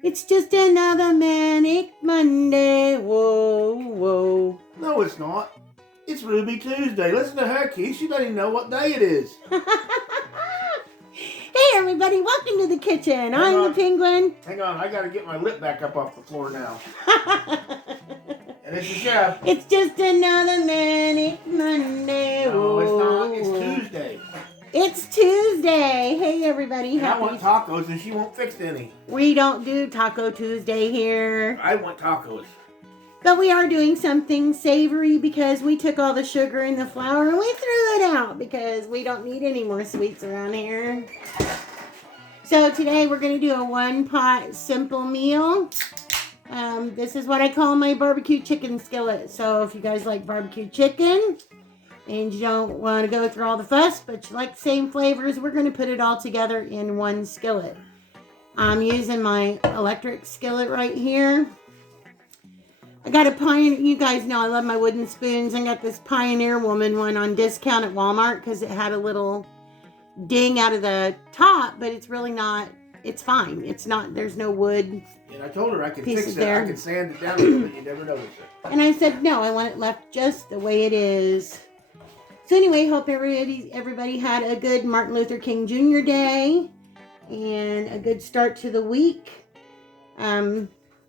It's just another manic Monday. Whoa, whoa. No, it's not. It's Ruby Tuesday. Listen to her, Keith. She doesn't even know what day it is. Hey, everybody. Welcome to the kitchen. I'm the penguin. Hang on. I got to get my lip back up off the floor now. And it's the chef. It's just another manic Monday. No, it's not. It's Tuesday. It's Tuesday. Hey, everybody. And I want tacos, and she won't fix any. We don't do Taco Tuesday here. I want tacos. But we are doing something savory because we took all the sugar and the flour and we threw it out because we don't need any more sweets around here. So today we're going to do a one-pot simple meal. This is what I call my barbecue chicken skillet. So if you guys like barbecue chicken and you don't want to go through all the fuss, but you like the same flavors, we're going to put it all together in one skillet. I'm using my electric skillet right here. I got a Pioneer, you guys know I love my wooden spoons. I got this Pioneer Woman one on discount at Walmart because it had a little ding out of the top, but it's really not, it's fine. It's not, there's no wood. And I told her I could fix it. there. I could sand it down a little bit. You never notice it. And I said, no, I want it left just the way it is. So anyway, hope everybody had a good Martin Luther King Jr. Day and a good start to the week.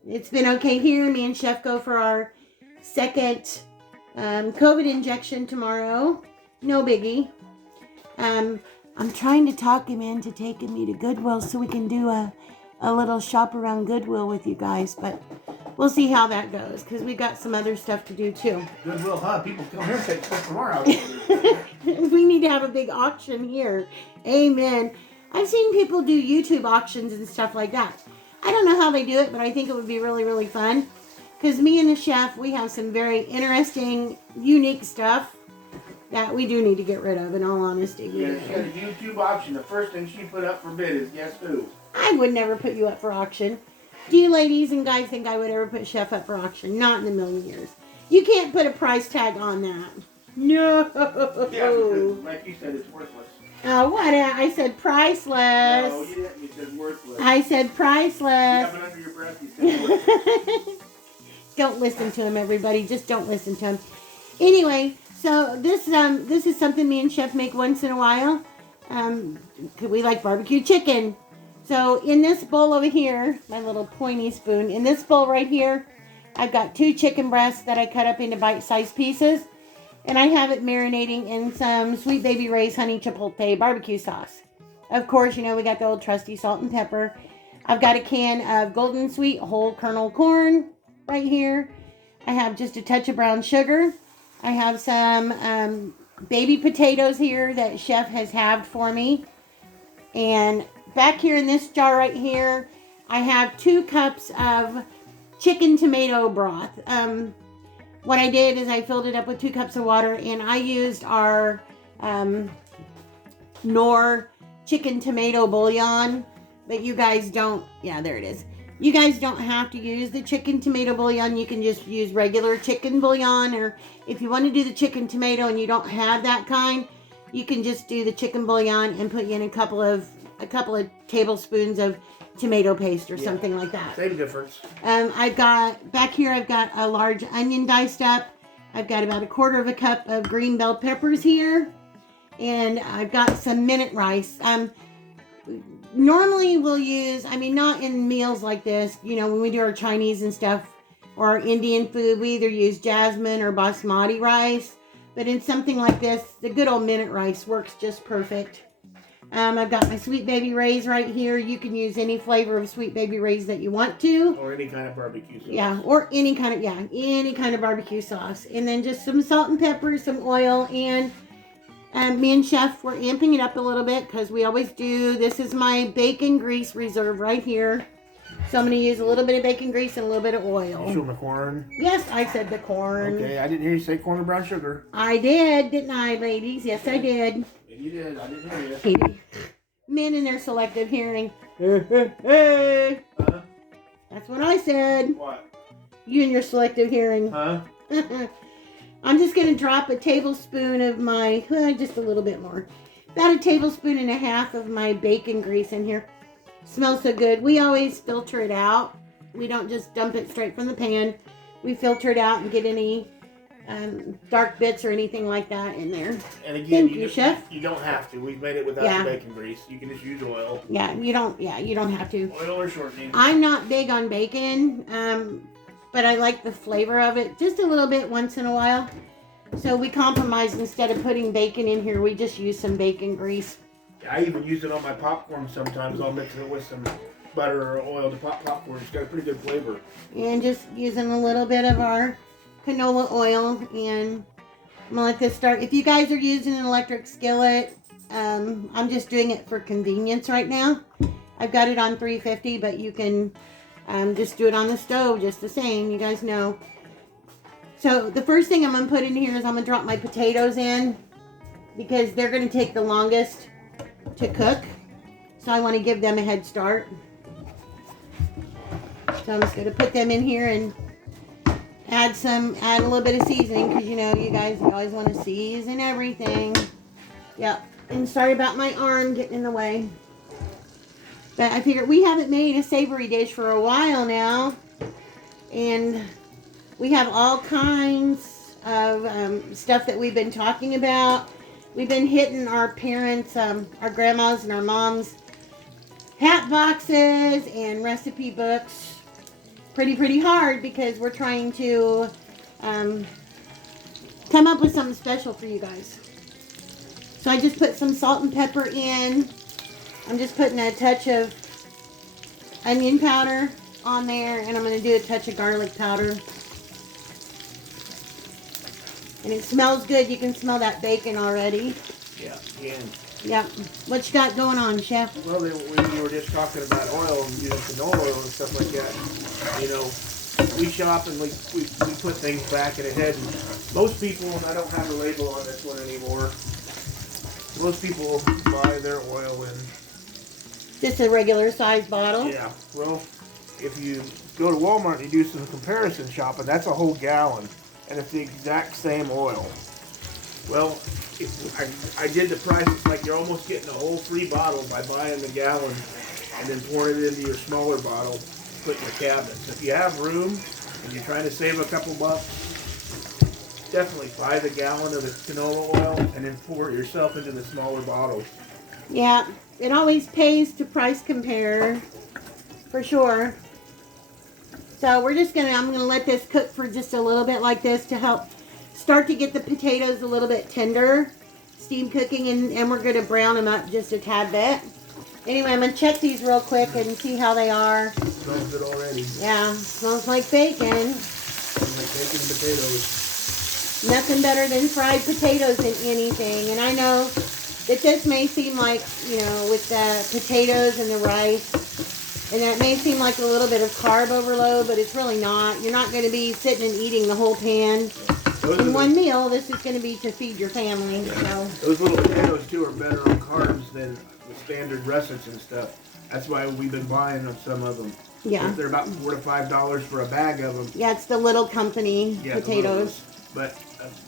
It's been okay here. Me and Chef go for our second COVID injection tomorrow. No biggie. I'm trying to talk him into taking me to Goodwill so we can do a little shop around Goodwill with you guys, but we'll see how that goes because we got some other stuff to do too. Goodwill, huh? People come here and take stuff from our house. We need to have a big auction here. Amen. I've seen people do YouTube auctions and stuff like that. I don't know how they do it, but I think it would be really, really fun. Because me and the chef, we have some very interesting, unique stuff that we do need to get rid of, in all honesty. Yeah, she got a YouTube auction. The first thing she put up for bid is guess who? I would never put you up for auction. Do you ladies and guys think I would ever put Chef up for auction? Not in a million years. You can't put a price tag on that. No. Yeah, because like you said, it's worthless. Oh, what? I said priceless. No, you didn't. You said worthless. I said priceless. Yeah, but under your breath you said worthless. Don't listen to him, everybody. Just don't listen to him. Anyway, so this is something me and Chef make once in a while. We like barbecue chicken. So in this bowl over here, my little pointy spoon, in this bowl right here, I've got 2 chicken breasts that I cut up into bite-sized pieces. And I have it marinating in some Sweet Baby Ray's Honey Chipotle barbecue sauce. Of course, you know, we got the old trusty salt and pepper. I've got a can of Golden Sweet whole kernel corn right here. I have just a touch of brown sugar. I have some baby potatoes here that Chef has halved for me. And back here in this jar right here, I have 2 cups of chicken tomato broth. What I did is I filled it up with 2 cups of water, and I used our Knorr chicken tomato bouillon, but you guys don't, yeah, there it is. You guys don't have to use the chicken tomato bouillon. You can just use regular chicken bouillon, or if you want to do the chicken tomato and you don't have that kind, you can just do the chicken bouillon and put in a couple of tablespoons of tomato paste or something like that. Same difference. I've got, back here, I've got a large onion diced up. I've got about 1/4 cup of green bell peppers here. And I've got some minute rice. Normally we'll use, I mean, not in meals like this, you know, when we do our Chinese and stuff, or our Indian food, we either use jasmine or basmati rice. But in something like this, the good old minute rice works just perfect. I've got my Sweet Baby Ray's right here. You can use any flavor of Sweet Baby Ray's that you want to. Or any kind of barbecue sauce. Yeah, or any kind of barbecue sauce. And then just some salt and pepper, some oil, and me and Chef, we're amping it up a little bit because we always do. This is my bacon grease reserve right here. So I'm going to use a little bit of bacon grease and a little bit of oil. You show the corn? Yes, I said the corn. Okay, I didn't hear you say corn and brown sugar. I did, didn't I, ladies? Yes, I did. You did. I didn't hear you. Men and their selective hearing. Hey. Huh? That's what I said. What? You and your selective hearing. Huh? I'm just going to drop a tablespoon of my, just a little bit more. About 1.5 tablespoons of my bacon grease in here. Smells so good. We always filter it out. We don't just dump it straight from the pan. We filter it out and get any dark bits or anything like that in there. And again, Thank you, Chef. You don't have to. We've made it without the bacon grease. You can just use oil. Yeah, you don't have to. Oil or shortening. I'm not big on bacon, but I like the flavor of it just a little bit once in a while. So we compromise. Instead of putting bacon in here, we just use some bacon grease. I even use it on my popcorn sometimes. I'll mix it with some butter or oil to pop popcorn. It's got a pretty good flavor. And just using a little bit of our canola oil, and I'm gonna let this start. If you guys are using an electric skillet, I'm just doing it for convenience right now. I've got it on 350, but you can just do it on the stove just the same. You guys know. So the first thing I'm gonna put in here is I'm gonna drop my potatoes in, because they're gonna take the longest to cook. So I want to give them a head start. So I'm just gonna put them in here and add a little bit of seasoning, because you know you guys always want to season everything. Yep. And sorry about my arm getting in the way. But I figured we haven't made a savory dish for a while now, and we have all kinds of stuff that we've been talking about. We've been hitting our parents, our grandmas and our moms' hat boxes and recipe books pretty hard, because we're trying to come up with something special for you guys. So I just put some salt and pepper in. I'm just putting a touch of onion powder on there, and I'm going to do a touch of garlic powder. And it smells good. You can smell that bacon already. Yeah, again. Yep. What you got going on, Chef? Well, when you were just talking about oil and using canola oil and stuff like that, you know, we shop and we put things back in a head. And most people, and I don't have a label on this one anymore, most people buy their oil in Just a regular size bottle? Yeah. Well, if you go to Walmart and you do some comparison shopping, that's a whole gallon, and it's the exact same oil. Well, I did the price. It's like you're almost getting a whole free bottle by buying the gallon and then pouring it into your smaller bottle, put in your cabinet. So if you have room and you're trying to save a couple bucks, definitely buy the gallon of the canola oil and then pour it yourself into the smaller bottles. Yeah, it always pays to price compare, for sure. So I'm gonna let this cook for just a little bit like this to help start to get the potatoes a little bit tender, steam cooking, and we're gonna brown them up just a tad bit. Anyway, I'm gonna check these real quick and see how they are. Smells good already. Yeah, smells like bacon. Smells like bacon and potatoes. Nothing better than fried potatoes in anything. And I know that this may seem like, you know, with the potatoes and the rice, and that may seem like a little bit of carb overload, but it's really not. You're not going to be sitting and eating the whole pan in one meal. This is going to be to feed your family. So those little potatoes too are better on carbs than the standard russets and stuff. That's why we've been buying some of them. yeah, They're about $4 to $5 for a bag of them. yeah, it's the little company potatoes. But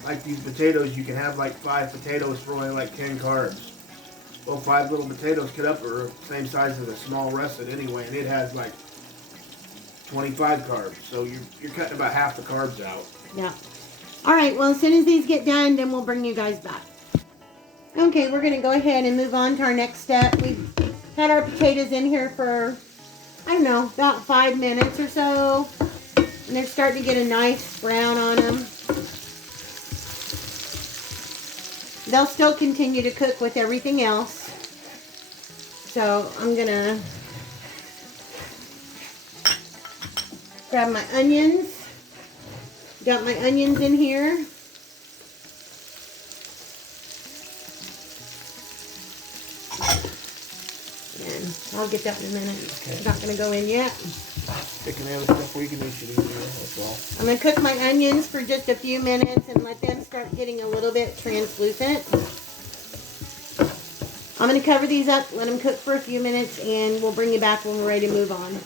like these potatoes, you can have like 5 potatoes for only like 10 carbs. Well, 5 little potatoes cut up are the same size as a small russet anyway, and it has like 25 carbs. So you're cutting about half the carbs out. Yeah. All right, well, as soon as these get done, then we'll bring you guys back. Okay, we're going to go ahead and move on to our next step. We've had our potatoes in here for, I don't know, about 5 minutes or so. And they're starting to get a nice brown on them. They'll still continue to cook with everything else. So I'm going to grab my onions. Got my onions in here. And I'll get that in a minute. Okay. It's not going to go in yet. Sticking the other stuff we can eat it easier, that's all. I'm going to cook my onions for just a few minutes and let them start getting a little bit translucent. I'm going to cover these up, let them cook for a few minutes, and we'll bring you back when we're ready to move on.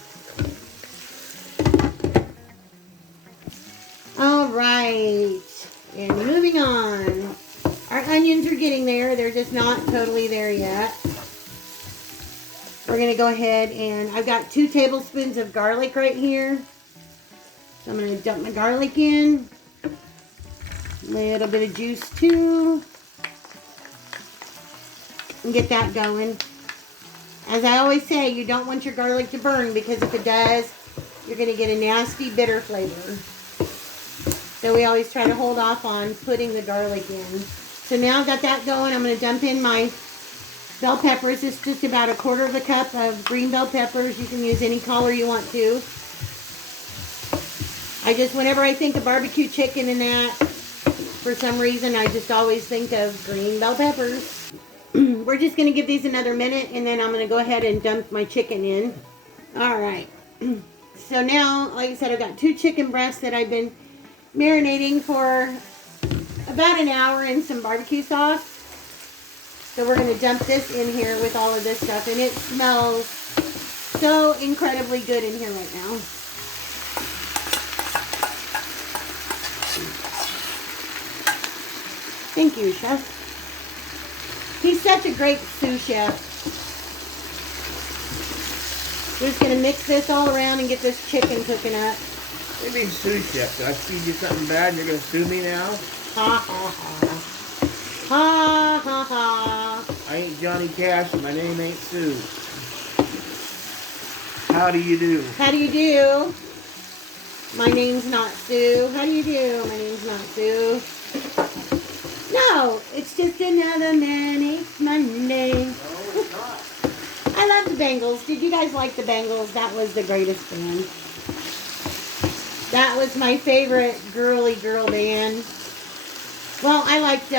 All right, and moving on. Our onions are getting there. They're just not totally there yet. we're going to go ahead and I've got 2 tablespoons of garlic right here. So I'm going to dump my garlic in. A little bit of juice too. And get that going. As I always say, you don't want your garlic to burn because if it does, you're going to get a nasty bitter flavor. So we always try to hold off on putting the garlic in. So now I've got that going. I'm going to dump in my bell peppers. It's just about 1/4 cup of green bell peppers. You can use any color you want to. Whenever I think of barbecue chicken and that, for some reason, I just always think of green bell peppers. We're just going to give these another minute, and then I'm going to go ahead and dump my chicken in. All right. So now, like I said, I've got 2 chicken breasts that I've been marinating for about an hour in some barbecue sauce. So we're going to dump this in here with all of this stuff, and it smells so incredibly good in here right now. Thank you, Chef. He's such a great sous chef. We're just going to mix this all around and get this chicken cooking up. What do you mean sous chef? Did I feed you something bad and you're going to sue me now? Ha ha ha. Ha ha ha. I ain't Johnny Cash and my name ain't Sue. How do you do? How do you do? My name's not Sue. How do you do? My name's not Sue. No, it's just another Manic Monday. No, it's not. I love the Bengals. Did you guys like the Bengals? That was the greatest band. That was my favorite girly girl band. Well, I liked,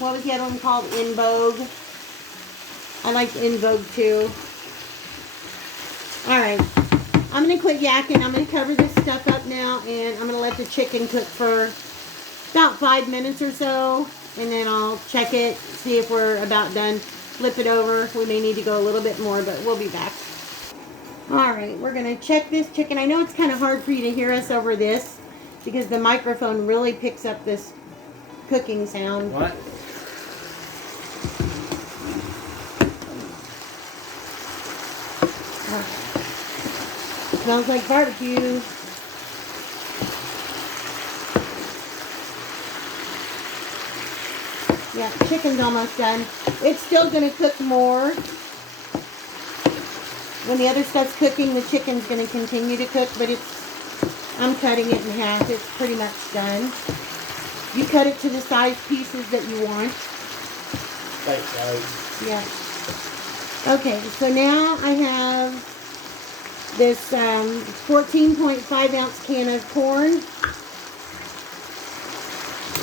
what was the other one called? In Vogue. I liked In Vogue too. Alright. I'm going to quit yakking. I'm going to cover this stuff up now, and I'm going to let the chicken cook for about 5 minutes or so. And then I'll check it, see if we're about done. Flip it over. We may need to go a little bit more, but we'll be back. Alright, we're going to check this chicken. I know it's kind of hard for you to hear us over this because the microphone really picks up this cooking sound. What? Smells like barbecue. Yeah, chicken's almost done. It's still going to cook more. When the other stuff's cooking, the chicken's going to continue to cook, but I'm cutting it in half. It's pretty much done. You cut it to the size pieces that you want. Right, size. Yeah. Okay, so now I have this 14.5 ounce can of corn.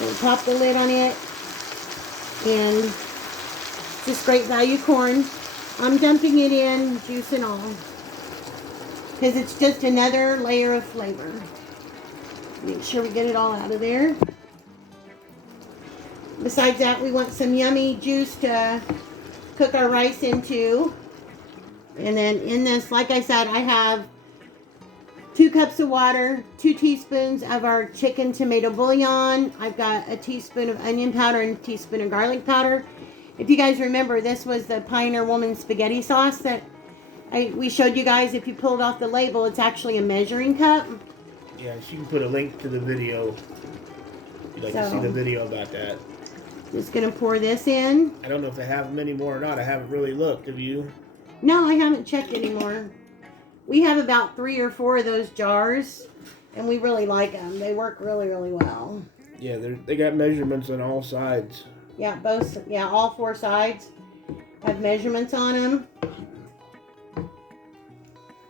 We'll pop the lid on it. And just great value corn. I'm dumping it in, juice and all, because it's just another layer of flavor. Make sure we get it all out of there. Besides that, we want some yummy juice to cook our rice into. And then in this, like I said, I have 2 cups of water, 2 teaspoons of our chicken tomato bouillon. I've got a teaspoon of onion powder and a teaspoon of garlic powder. If you guys remember, this was the Pioneer Woman spaghetti sauce that we showed you guys. If you pulled off the label, it's actually a measuring cup. Yeah, she can put a link to the video if you'd like to see the video about that. Just going to pour this in. I don't know if they have them anymore or not. I haven't really looked. Have you? No, I haven't checked anymore. We have about 3 or 4 of those jars, and we really like them. They work really, really well. Yeah, they got measurements on all sides. Yeah, all 4 sides have measurements on them.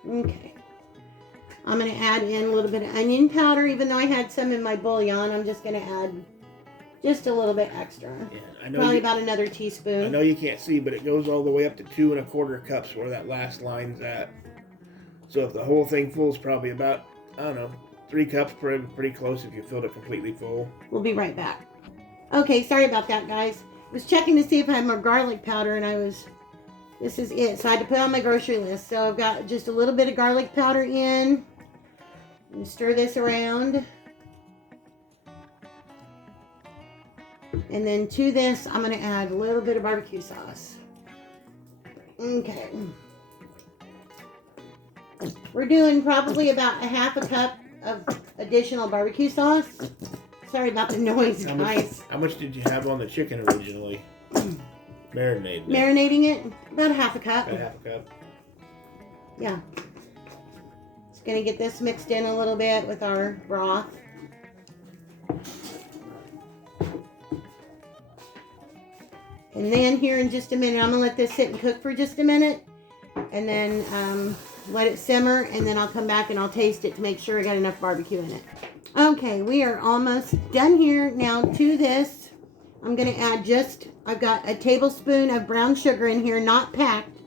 Okay. I'm going to add in a little bit of onion powder. Even though I had some in my bouillon, I'm just going to add just a little bit extra. Yeah, I know. Probably about another teaspoon. I know you can't see, but it goes all the way up to 2 1/4 cups where that last line's at. So if the whole thing full is probably about, I don't know, 3 cups, pretty close if you filled it completely full. We'll be right back. Okay, sorry about that, guys. I was checking to see if I had more garlic powder, and this is it. So I had to put it on my grocery list. So I've got just a little bit of garlic powder in. And stir this around. And then to this, I'm going to add a little bit of barbecue sauce. Okay. We're doing probably about a half a cup of additional barbecue sauce. Sorry about the noise, guys. How much did you have on the chicken originally? Marinating it. Marinating it, about a half a cup. About half a cup. Yeah. Just gonna get this mixed in a little bit with our broth. And then here in just a minute, I'm gonna let this sit and cook for just a minute, and then let it simmer, and then I'll come back and I'll taste it to make sure I got enough barbecue in it. Okay, we are almost done here. Now to this, I'm gonna add I've got a tablespoon of brown sugar in here, not packed,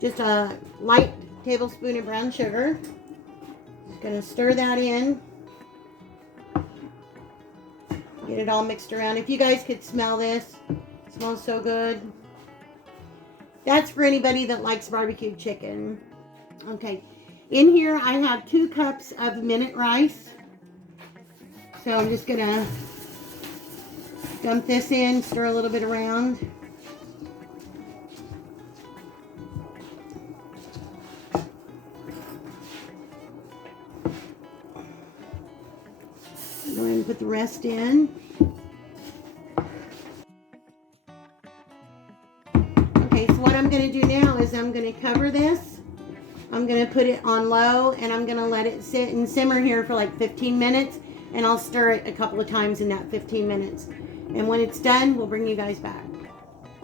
just a light tablespoon of brown sugar. Just gonna stir that in. Get it all mixed around. If you guys could smell this, it smells so good. That's for anybody that likes barbecue chicken. Okay, in here I have 2 cups of minute rice. So I'm just gonna dump this in, stir a little bit around. Go ahead and put the rest in. Okay, so what I'm going to do now is I'm going to cover this. I'm going to put it on low, and I'm going to let it sit and simmer here for like 15 minutes, and I'll stir it a couple of times in that 15 minutes. And when it's done, we'll bring you guys back.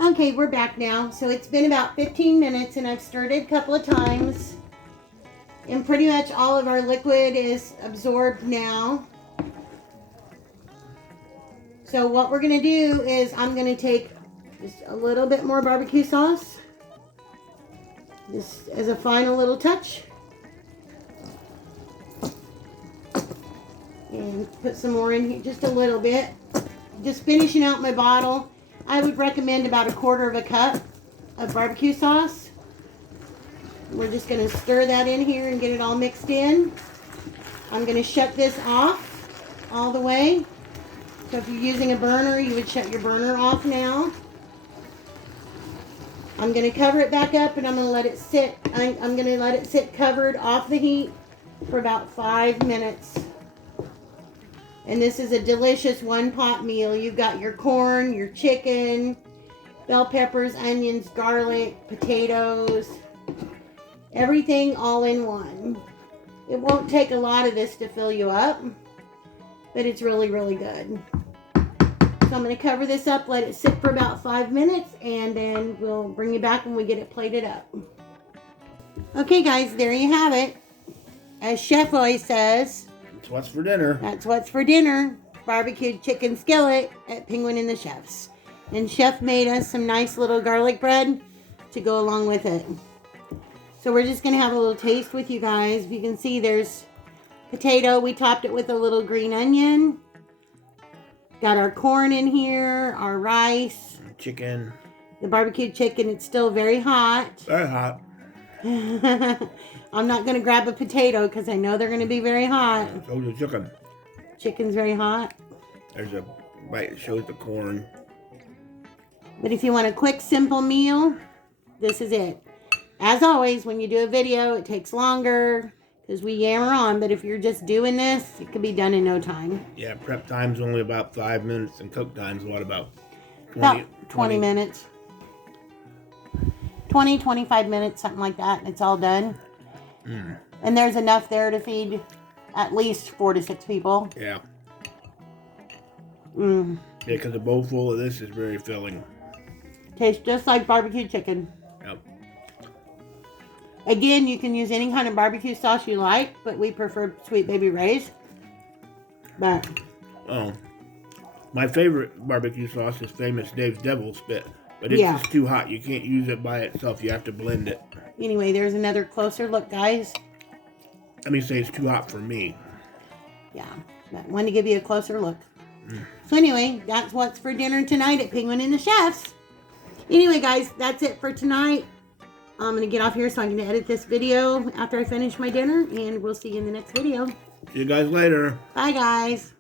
Okay, we're back now. So it's been about 15 minutes, and I've stirred it a couple of times. And pretty much all of our liquid is absorbed now. So what we're going to do is I'm going to take just a little bit more barbecue sauce. Just as a final little touch. And put some more in here, just a little bit. Just finishing out my bottle. I would recommend about 1/4 cup of barbecue sauce. We're just going to stir that in here and get it all mixed in. I'm going to shut this off all the way. So if you're using a burner, you would shut your burner off now. I'm going to cover it back up, and I'm going to let it sit. I'm going to let it sit covered off the heat for about 5 minutes. And this is a delicious one-pot meal. You've got your corn, your chicken, bell peppers, onions, garlic, potatoes, everything all in one. It won't take a lot of this to fill you up, but it's really, really good. So I'm going to cover this up, let it sit for about 5 minutes, and then we'll bring you back when we get it plated up. Okay, guys, there you have it. As Chef always says, that's what's for dinner. That's what's for dinner. Barbecued chicken skillet at Penguin and the Chefs. And Chef made us some nice little garlic bread to go along with it. So we're just going to have a little taste with you guys. You can see there's potato. We topped it with a little green onion. Got our corn in here, our rice. Chicken. The barbecued chicken. It's still very hot. Very hot. I'm not going to grab a potato because I know they're going to be very hot. So the chicken. Chicken's very hot. There's a bite that shows the corn. But if you want a quick, simple meal, this is it. As always, when you do a video, it takes longer because we yammer on. But if you're just doing this, it can be done in no time. Yeah, prep time's only about 5 minutes, and cook time's what, about 20? About 20 minutes. 20, 25 minutes, something like that, and it's all done. And there's enough there to feed at least 4 to 6 people. Yeah. Yeah, because a bowl full of this is very filling. Tastes just like barbecue chicken. Yep. Again, you can use any kind of barbecue sauce you like, but we prefer Sweet Baby Ray's. But my favorite barbecue sauce is Famous Dave's Devil Spit, but it's just too hot. You can't use it by itself. You have to blend it. Anyway, there's another closer look, guys. Let me say it's too hot for me. Yeah, but I wanted to give you a closer look. So anyway, that's what's for dinner tonight at Penguin and the Chefs. Anyway, guys, that's it for tonight. I'm going to get off here so I can edit this video after I finish my dinner, and we'll see you in the next video. See you guys later. Bye, guys.